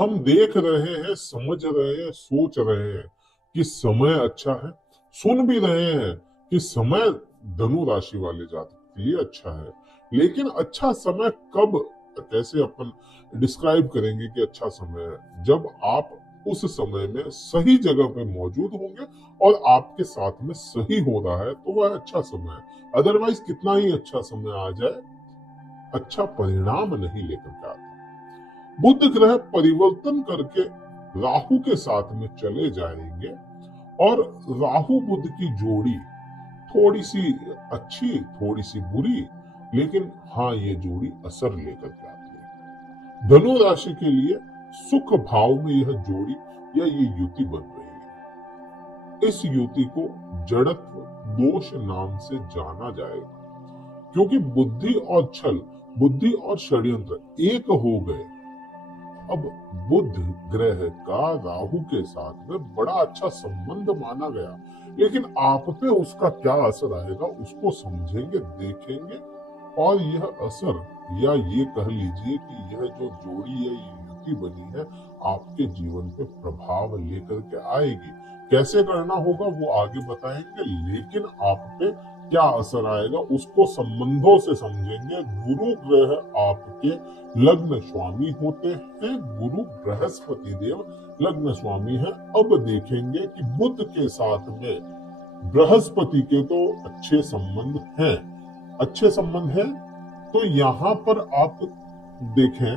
हम देख रहे हैं, समझ रहे हैं, सोच रहे हैं कि समय अच्छा है, सुन भी रहे हैं कि समय धनु राशि वाले जातक के लिए अच्छा है। लेकिन अच्छा समय कब, कैसे अपन डिस्क्राइब करेंगे कि अच्छा समय है? जब आप उस समय में सही जगह पे मौजूद होंगे और आपके साथ में सही हो रहा है तो वह अच्छा समय है। अदरवाइज कितना ही अच्छा समय आ जाए, अच्छा परिणाम नहीं लेकर के आता। बुध ग्रह परिवर्तन करके राहु के साथ में चले जाएंगे और राहु बुध की जोड़ी थोड़ी सी अच्छी, थोड़ी सी बुरी, लेकिन हाँ, ये जोड़ी असर लेकर के आती है। धनु राशि के लिए सुख भाव में यह जोड़ी या ये युति बन रही है। इस युति को जड़त्व दोष नाम से जाना जाएगा, क्योंकि बुद्धि और छल, बुद्धि और षड्यंत्र एक हो गए। अब बुध ग्रह का राहु के साथ में बड़ा अच्छा संबंध माना गया, लेकिन आप पे उसका क्या असर आएगा उसको समझेंगे, देखेंगे। और यह असर, या ये कह लीजिए कि यह जो जोड़ी है, ये युति बनी है, आपके जीवन पे प्रभाव लेकर के आएगी। कैसे करना होगा वो आगे बताएंगे, लेकिन आप पे क्या असर आएगा उसको संबंधों से समझेंगे। गुरु ग्रह आपके लग्न स्वामी होते हैं, गुरु बृहस्पति देव लग्न स्वामी है। अब देखेंगे कि बुध के साथ में बृहस्पति के तो अच्छे संबंध हैं, अच्छे संबंध हैं। तो यहाँ पर आप देखें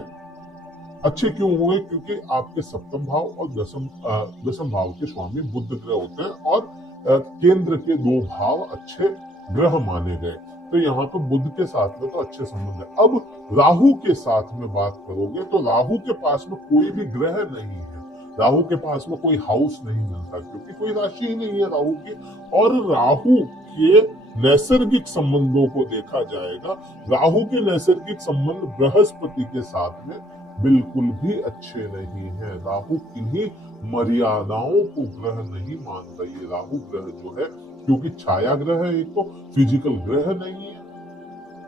अच्छे क्यों हुए, क्योंकि आपके सप्तम भाव और दसम भाव के स्वामी बुध ग्रह होते हैं और केंद्र के दो भाव अच्छे ग्रह माने गए। तो यहाँ पर बुध के साथ में तो अच्छे संबंध है। अब राहु के साथ में बात करोगे तो राहु के पास में कोई भी ग्रह नहीं है, राहु के पास में कोई हाउस नहीं मिलता, क्योंकि कोई राशि ही नहीं है राहु की। और राहु के नैसर्गिक संबंधों को देखा जाएगा, राहु के नैसर्गिक संबंध बृहस्पति के साथ में बिल्कुल भी अच्छे नहीं है। राहु किन्हीं मर्यादाओं को ग्रह नहीं मानता। ये राहु ग्रह जो है, क्योंकि छाया ग्रह है, एक तो फिजिकल ग्रह नहीं है।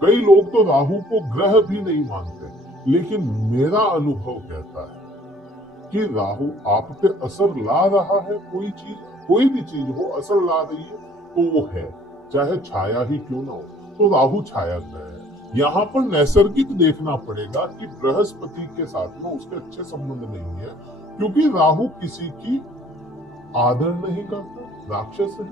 कई लोग तो राहु को ग्रह भी नहीं मानते, लेकिन मेरा अनुभव कहता है कि राहु आप पे असर ला रहा है। कोई चीज, कोई भी चीज हो, असर ला रही है तो वो है, चाहे छाया ही क्यों ना हो। तो राहु छाया ग्रह है। यहाँ पर नैसर्गिक देखना पड़ेगा कि बृहस्पति के साथ में उसके अच्छे संबंध नहीं है, क्योंकि राहु किसी की आदर नहीं करता, राक्षस है,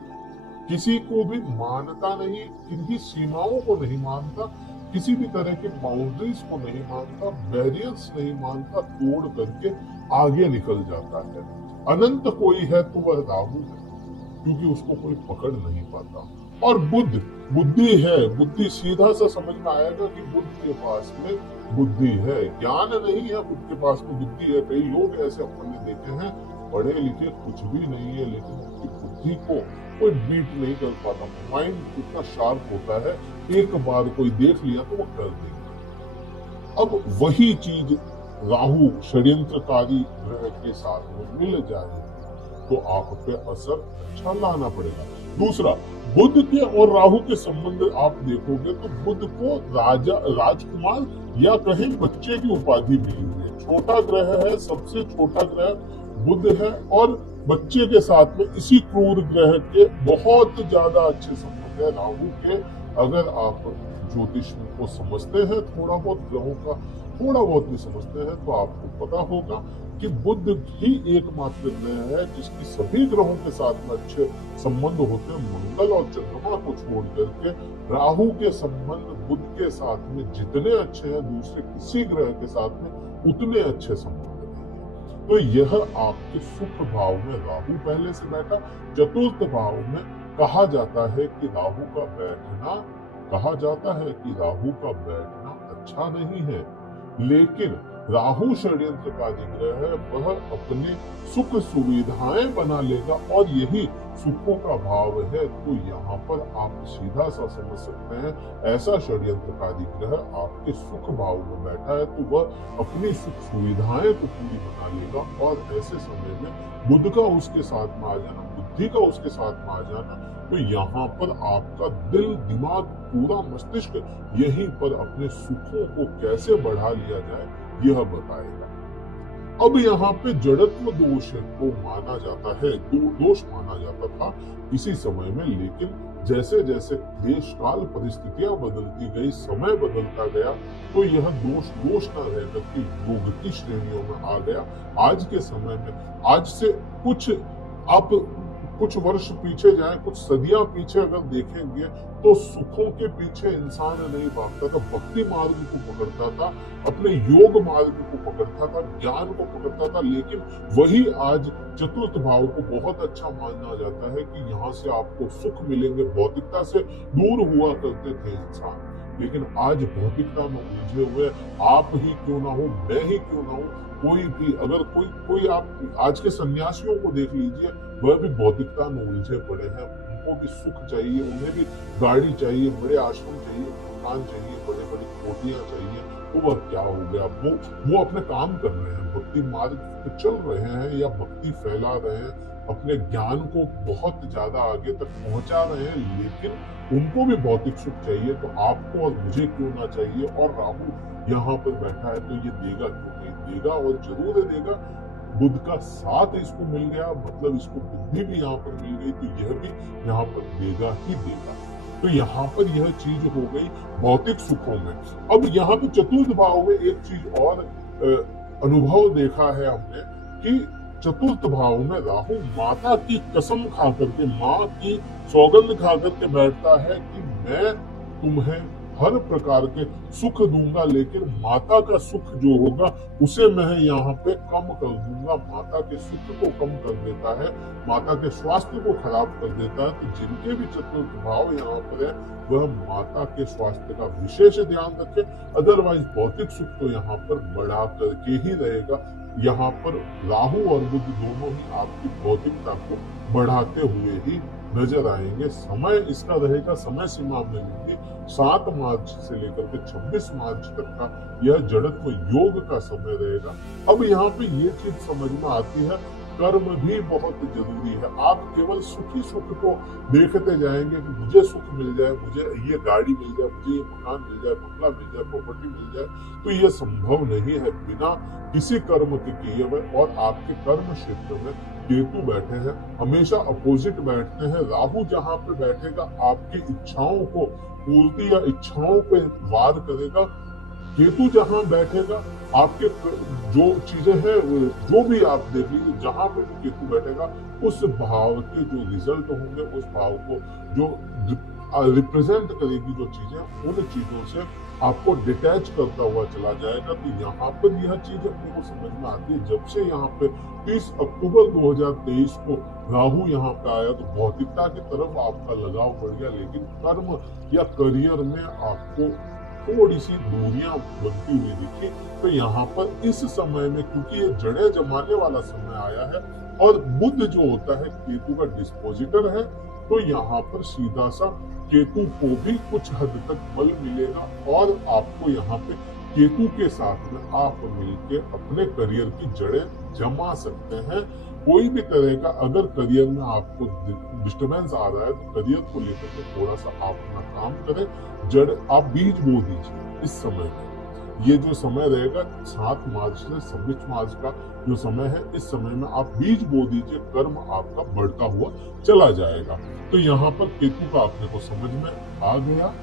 किसी को भी मानता नहीं, किन्हीं सीमाओं को नहीं मानता, किसी भी तरह के बाउंड्रीज को नहीं मानता, बैरियर्स नहीं मानता, तोड़ करके आगे निकल जाता है। अनंत कोई है तो वह राहु है, क्योंकि उसको कोई पकड़ नहीं पाता। और बुद्ध, बुद्धि है, बुद्धि सीधा सा समझ में आएगा कि बुद्ध के पास में बुद्धि है, ज्ञान नहीं है, बुद्ध के पास में बुद्धि है। कई लोग ऐसे अपन ने देखे हैं, पढ़े लिखे कुछ भी नहीं है, लेकिन उनकी बुद्धि को कोई बीट नहीं कर पाता। माइंड इतना शार्प होता है, एक बार कोई देख लिया तो वो कर देगा। अब वही चीज राहु षड्यंत्रकारी ग्रह के साथ में मिल जाए तो आप पे असर अच्छा लाना पड़ेगा। दूसरा, बुध के और राहु के संबंध आप देखोगे तो बुध को राजा, राजकुमार या कहीं बच्चे की उपाधि मिली हुई है। छोटा ग्रह है, सबसे छोटा ग्रह बुध है, और बच्चे के साथ में इसी क्रूर ग्रह के बहुत ज्यादा अच्छे संबंध है राहु के। अगर आप ज्योतिष को समझते हैं, थोड़ा बहुत ग्रहों का थोड़ा बहुत भी समझते हैं, तो आपको पता होगा कि बुध ही एकमात्र ग्रह है जिसकी सभी ग्रहों के साथ में अच्छे संबंध होते हैं। मंगल और चंद्रमा को छोड़ करके राहु के संबंध बुध के साथ में जितने अच्छे हैं, दूसरे किसी ग्रह के साथ में उतने अच्छे संबंध नहीं है। तो यह आपके सुख भाव में राहु पहले से बैठा। चतुर्थ भाव में कहा जाता है कि राहु का बैठना, कहा जाता है कि राहु का बैठना अच्छा नहीं है, लेकिन राहु षड्यंत्रकारी ग्रह है, वह अपने सुख सुविधाएं बना लेगा और यही सुखों का भाव है। तो यहाँ पर आप सीधा सा समझ सकते हैं, ऐसा षड्यंत्रकारी ग्रह आपके सुख भाव में बैठा है तो वह अपनी सुख सुविधाएं तो पूरी बना लेगा। और ऐसे समय में बुध का उसके साथ में आ जाना, बुद्धि का उसके साथ में आ जाना, तो यहाँ पर आपका दिल, दिमाग, पूरा मस्तिष्क यहीं पर अपने सुखों को कैसे बढ़ा लिया जाए यह बताएगा। अब यहाँ पे जड़त्व दोष को माना जाता है, दोष माना जाता था इसी समय में, लेकिन जैसे जैसे देश काल परिस्थितियां बदलती गई, समय बदलता गया, तो यह दोष न रहकर के योग की श्रेणियों में आ गया। आज के समय में, आज से कुछ वर्ष पीछे जाए, कुछ सदियां पीछे अगर देखेंगे, तो सुखों के पीछे इंसान नहीं भागता था, भक्ति मार्ग को पकड़ता था, अपने योग मार्ग को पकड़ता था, ज्ञान को पकड़ता था। लेकिन वही आज चतुर्थ भाव को बहुत अच्छा माना जाता है कि यहाँ से आपको सुख मिलेंगे। भौतिकता से दूर हुआ करते थे इंसान, लेकिन आज भौतिकता में उलझे हुए, आप ही क्यों ना हो, मैं ही क्यों ना हो, कोई भी, अगर कोई आप आज के सन्यासियों को देख लीजिए, वह भी भौतिकता में उलझे पड़े हैं। उनको भी सुख चाहिए, उन्हें भी गाड़ी चाहिए, बड़े आश्रम चाहिए, मकान चाहिए, बड़े बड़ी कोठियां चाहिए। तो वह क्या हो गया, वो अपने काम कर रहे हैं, भक्ति मार्ग पे चल रहे हैं या भक्ति फैला रहे हैं, अपने ज्ञान को बहुत ज्यादा आगे तक पहुंचा रहे हैं, लेकिन उनको भी भौतिक सुख चाहिए। तो आपको और मुझे क्यों ना चाहिए? और राहु यहाँ पर बैठा है, तो ये देगा क्यों नहीं? देगा, और जरूर देगा। बुध का साथ इसको मिल गया, मतलब इसको बुद्धि भी यहाँ पर मिल गई, तो यह भी यहाँ पर देगा ही देगा। तो यहाँ पर यह चीज हो गई भौतिक सुखों में। अब यहाँ पे चतुर्थ भाव में एक चीज और अनुभव देखा है हमने कि चतुर्थ भाव में राहु माता की कसम खा करके, माँ की सौगंध खा करके बैठता है कि मैं तुम्हें हर प्रकार के सुख दूंगा, लेकिन माता का सुख जो होगा उसे मैं यहाँ पे कम कर दूंगा। माता के सुख को कम कर देता है, माता के स्वास्थ्य को खराब कर देता है। तो जिनके भी चतुर्थ भाव यहाँ पर है, वह माता के स्वास्थ्य का विशेष ध्यान रखे। अदरवाइज भौतिक सुख तो यहाँ पर बढ़ा करके ही रहेगा। यहाँ पर राहु और बुध दोनों ही आपकी भौतिकता को बढ़ाते हुए ही नजर आएंगे। समय इसका रहेगा, समय सीमा में होगी 7 मार्च से लेकर के 26 मार्च तक का यह जड़त्व योग का समय रहेगा। अब यहाँ पे ये चीज समझ में आती है, कर्म भी बहुत जरूरी है। आप केवल सुखी सुख को देखते जाएंगे कि मुझे सुख मिल जाए, मुझे ये गाड़ी मिल जाए, मुझे ये मकान मिल जाए, बंगला मिल जाए, प्रॉपर्टी मिल जाए, तो ये संभव नहीं है बिना किसी कर्म के किए हुए। और आपके कर्म क्षेत्र में केतु बैठे हैं, हमेशा अपोजिट बैठते हैं। राहु जहां पे बैठेगा आपकी इच्छाओं को पूर्ति या इच्छाओं पे वार करेगा। केतु जहां बैठेगा आपके जो चीजें हैं, जो भी आप देख लीजिए, जहां पे भी केतु बैठेगा उस भाव के जो रिजल्ट होंगे, उस भाव को जो रिप्रेजेंट करेगी जो चीजें, उन चीजों से आपको डिटैच करता हुआ चला जाएगा। तो यहाँ पर यह चीज अपने को समझ में आती है। जब से यहाँ पे 30 अक्टूबर 2023 को राहु यहाँ पे आया, तो भौतिकता की तरफ आपका लगाव बढ़ गया, लेकिन कर्म या करियर में आपको थोड़ी सी दूरियां बनती हुई दिखी। तो यहाँ पर इस समय में, क्योंकि ये जड़ें जमाने वाला समय आया है और बुध जो होता है केतु का डिस्पोजिटर है, तो यहाँ पर सीधा सा केतु को भी कुछ हद तक बल मिलेगा और आपको यहाँ पे केतु के साथ में आप मिलके अपने करियर की जड़ें जमा सकते हैं। कोई भी तरह का अगर करियर में आपको डिस्टरबेंस आ रहा है, तो करियर को लेकर के थोड़ा सा आप अपना काम करें, जड़ आप बीज बो दीजिए इस समय में। ये जो समय रहेगा 7 मार्च से 26 मार्च का जो समय है, इस समय में आप बीज बो दीजिए, कर्म आपका बढ़ता हुआ चला जाएगा। तो यहाँ पर केतु का अपने को समझ में आ गया।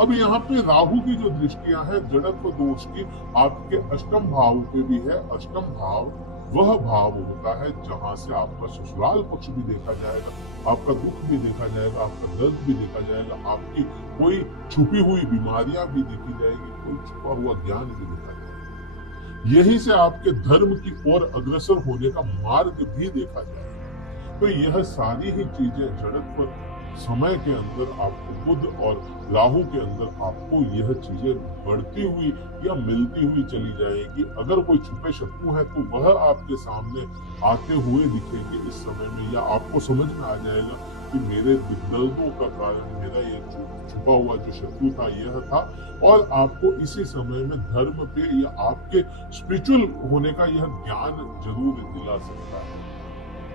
अब यहाँ पे राहु की जो दृष्टियां हैं जड़त्व दोष की, आपके अष्टम भाव पे भी है। अष्टम भाव वह भाव होता है जहां से आपका ससुराल पक्ष भी देखा जाएगा, आपका दुख भी देखा जाएगा, आपका दर्द भी देखा जाएगा, आपकी कोई छुपी हुई बीमारियां भी देखी जाएगी, कोई छुपा हुआ ज्ञान भी देखा जाएगा। यही से आपके धर्म की ओर अग्रसर होने का मार्ग भी देखा जाएगा। तो यह सारी ही चीजें जड़त्व समय के अंदर आपको बुध और राहु के अंदर आपको यह चीजें बढ़ती हुई या मिलती हुई चली जाएगी। अगर कोई छुपे शत्रु है तो वह आपके सामने आते हुए दिखेंगे इस समय में, या आपको समझ में आ जाएगा कि मेरे दर्दों का कारण मेरा ये छुपा हुआ जो शत्रु था यह था। और आपको इसी समय में धर्म पे या आपके स्पिरिचुअल होने का यह ज्ञान जरूर दिला सकता है।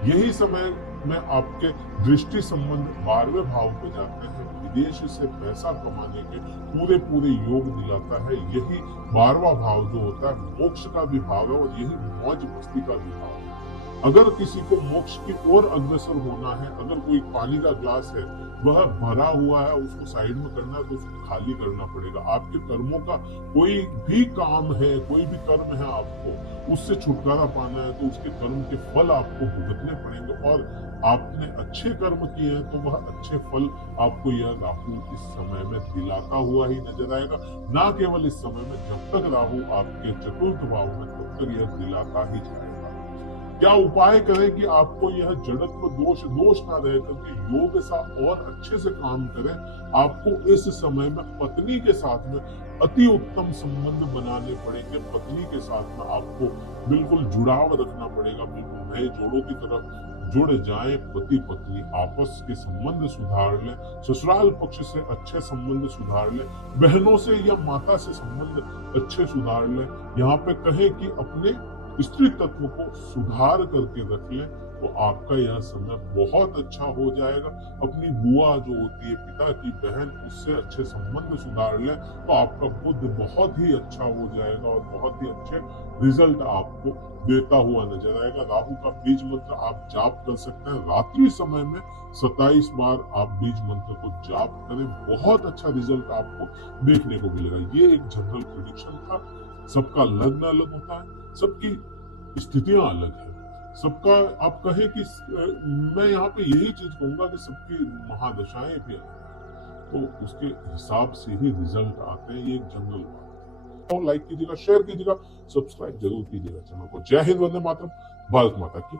यही समय में आपके दृष्टि संबंध 12वें भाव पे जाते हैं, विदेश से पैसा कमाने के पूरे पूरे योग दिलाता है। यही 12वां भाव जो होता है मोक्ष का भी भाव है और यही मौज मस्ती का भी भाव है। अगर किसी को मोक्ष की ओर अग्रसर होना है, अगर कोई पानी का ग्लास है वह भरा हुआ है, उसको साइड में करना है तो उसको खाली करना पड़ेगा। आपके कर्मों का कोई भी काम है, कोई भी कर्म है, आपको उससे छुटकारा पाना है तो उसके कर्म के फल आपको भुगतने पड़ेंगे। और आपने अच्छे कर्म किए हैं तो वह अच्छे फल आपको यह राहु इस समय में दिलाता हुआ ही नजर आएगा। ना केवल इस समय में, जब तक राहु आपके चतुर्थ भाव में, तब तक यह दिलाता ही जाएगा। क्या उपाय करें कि आपको यह जड़त्व दोष ना रहे, करके योग सा और अच्छे से काम करें। आपको इस समय में पत्नी के साथ में अति उत्तम संबंध बनाने पड़ेंगे। पत्नी के साथ में आपको बिल्कुल जुड़ाव रखना पड़ेगा, बिल्कुल नए जोड़ों की तरफ जुड़ जाएं। पति पत्नी आपस के संबंध सुधार लें, ससुराल पक्ष से अच्छे संबंध सुधार लें, बहनों से या माता से संबंध अच्छे सुधार लें। यहाँ पे कहें कि अपने स्त्री तत्व को सुधार करके रख लें तो आपका यह समय बहुत अच्छा हो जाएगा। अपनी बुआ जो होती है, पिता की बहन, उससे अच्छे संबंध सुधार लें तो आपका बुद्ध बहुत ही अच्छा हो जाएगा और बहुत ही अच्छे रिजल्ट आपको देता हुआ नजर आएगा। राहु का बीज मंत्र आप जाप कर सकते हैं। रात्रि समय में 27 बार आप बीज मंत्र को जाप करें, बहुत अच्छा रिजल्ट आपको देखने को मिलेगा। ये एक जनरल प्रेडिक्शन था। सबका लग्न अलग होता है, सबकी स्थितियां अलग है, सबका आप कहें कि मैं यहाँ पे यही चीज कहूंगा कि सबकी महादशाएं भी अलग है, तो उसके हिसाब से ही रिजल्ट आते हैं। ये एक जनरल बात है। और लाइक कीजिएगा, शेयर कीजिएगा, सब्सक्राइब जरूर कीजिएगा चैनल को। जय हिंद, वंदे मातरम, भारत माता की।